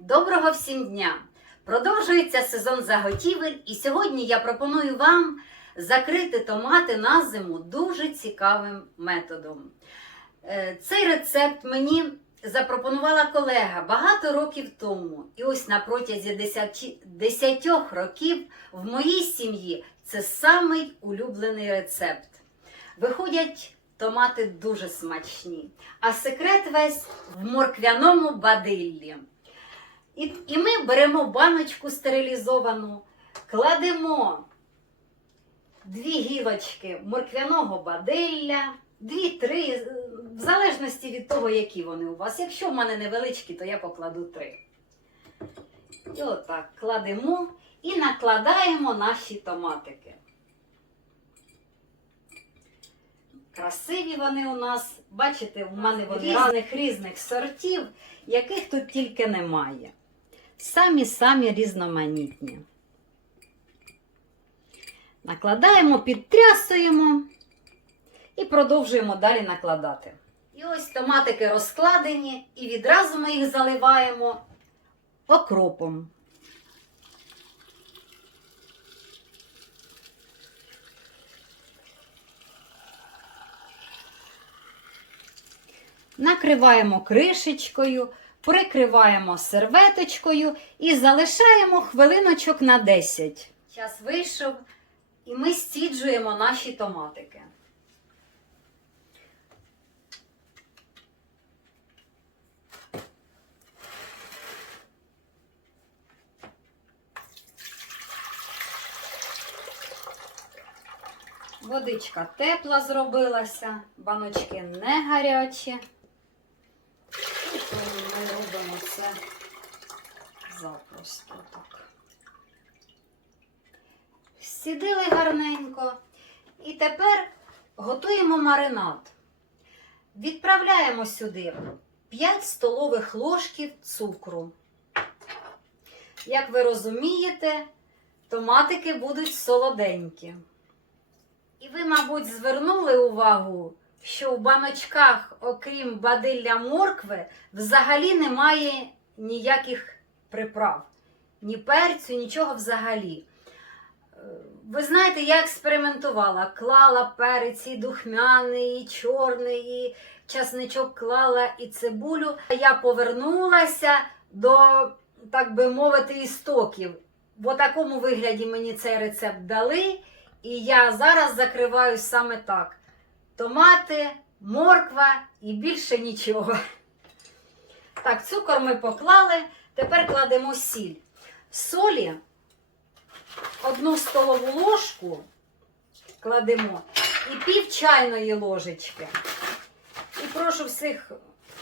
Доброго всім дня! Продовжується сезон заготівель, і сьогодні я пропоную вам закрити томати на зиму дуже цікавим методом. Е, Цей рецепт мені запропонувала колега багато років тому. І ось на протязі 10, 10 років в моїй сім'ї це самий улюблений рецепт. Виходять томати дуже смачні, а секрет весь в морквяному бадиллі. І, і ми беремо баночку стерилізовану, кладемо дві гілочки морквяного бадилля, дві-три, в залежності від того, які вони у вас. Якщо в мене невеличкі, то я покладу три. І отак кладемо і накладаємо наші томатики. Красиві вони у нас, бачите, у мене вони різних різних сортів, яких тут тільки немає. Самі-самі різноманітні. Накладаємо, підтрясуємо і продовжуємо далі накладати. І ось томатики розкладені, і відразу ми їх заливаємо окропом. Накриваємо кришечкою, прикриваємо серветочкою і залишаємо хвилиночок на 10. Час вийшов, і ми стіджуємо наші томатики. Водичка тепла зробилася, баночки не гарячі. Ми робимо це запросто так. Сідили гарненько. І тепер готуємо маринад. Відправляємо сюди 5 столових ложків цукру. Як ви розумієте, томатики будуть солоденькі. І ви, мабуть, звернули увагу, що в баночках, окрім бадилля моркви, взагалі немає ніяких приправ, ні перцю, нічого взагалі. Е, Ви знаєте, я експериментувала, клала перець і духмяний, і чорний, і часничок клала, і цибулю. Я повернулася до, так би мовити, істоків. В такому вигляді мені цей рецепт дали. І я зараз закриваю саме так: томати, морква і більше нічого. Так, цукор ми поклали. Тепер кладемо сіль. Солі одну столову ложку кладемо і пів чайної ложечки. І прошу всіх,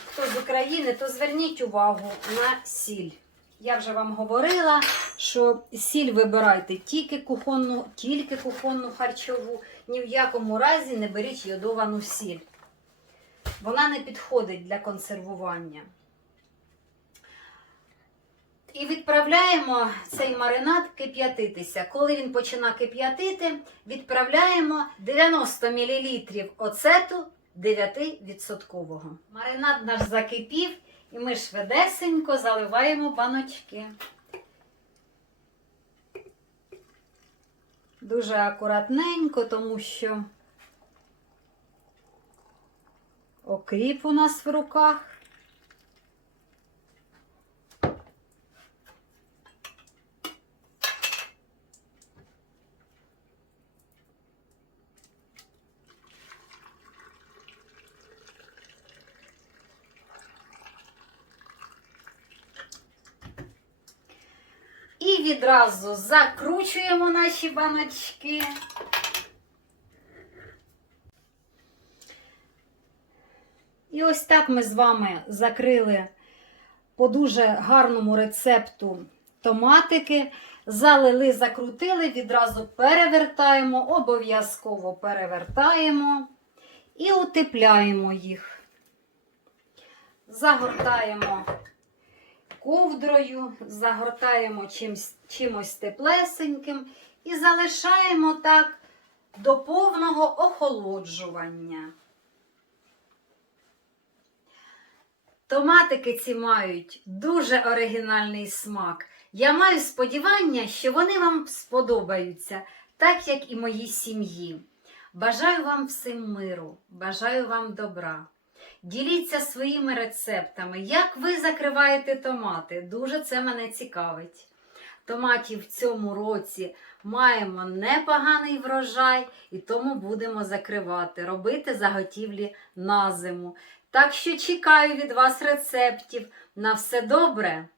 хто з України, то зверніть увагу на сіль. Я вже вам говорила, що сіль вибирайте тільки кухонну, тільки кухонну харчову, ні в якому разі не беріть йодовану сіль. Вона не підходить для консервування. І відправляємо цей маринад кип'ятитися. Коли він починає кип'ятити, відправляємо 90 мл оцету 9%. Маринад наш закипів, і ми швидесенько заливаємо баночки. Дуже акуратненько, тому що окріп у нас в руках. І відразу закручуємо наші баночки. І ось так ми з вами закрили по дуже гарному рецепту томатики. Залили, закрутили, відразу перевертаємо, обов'язково перевертаємо і утепляємо їх. Загортаємо ковдрою, загортаємо чимсь, чимось теплесеньким і залишаємо так до повного охолоджування. Томатики ці мають дуже оригінальний смак. Я маю сподівання, що вони вам сподобаються, так як і моїй сім'ї. Бажаю вам всім миру, бажаю вам добра. Діліться своїми рецептами, як ви закриваєте томати. Дуже це мене цікавить. Томатів в цьому році маємо непоганий врожай, і тому будемо закривати, робити заготівлі на зиму. Так що чекаю від вас рецептів. На все добре!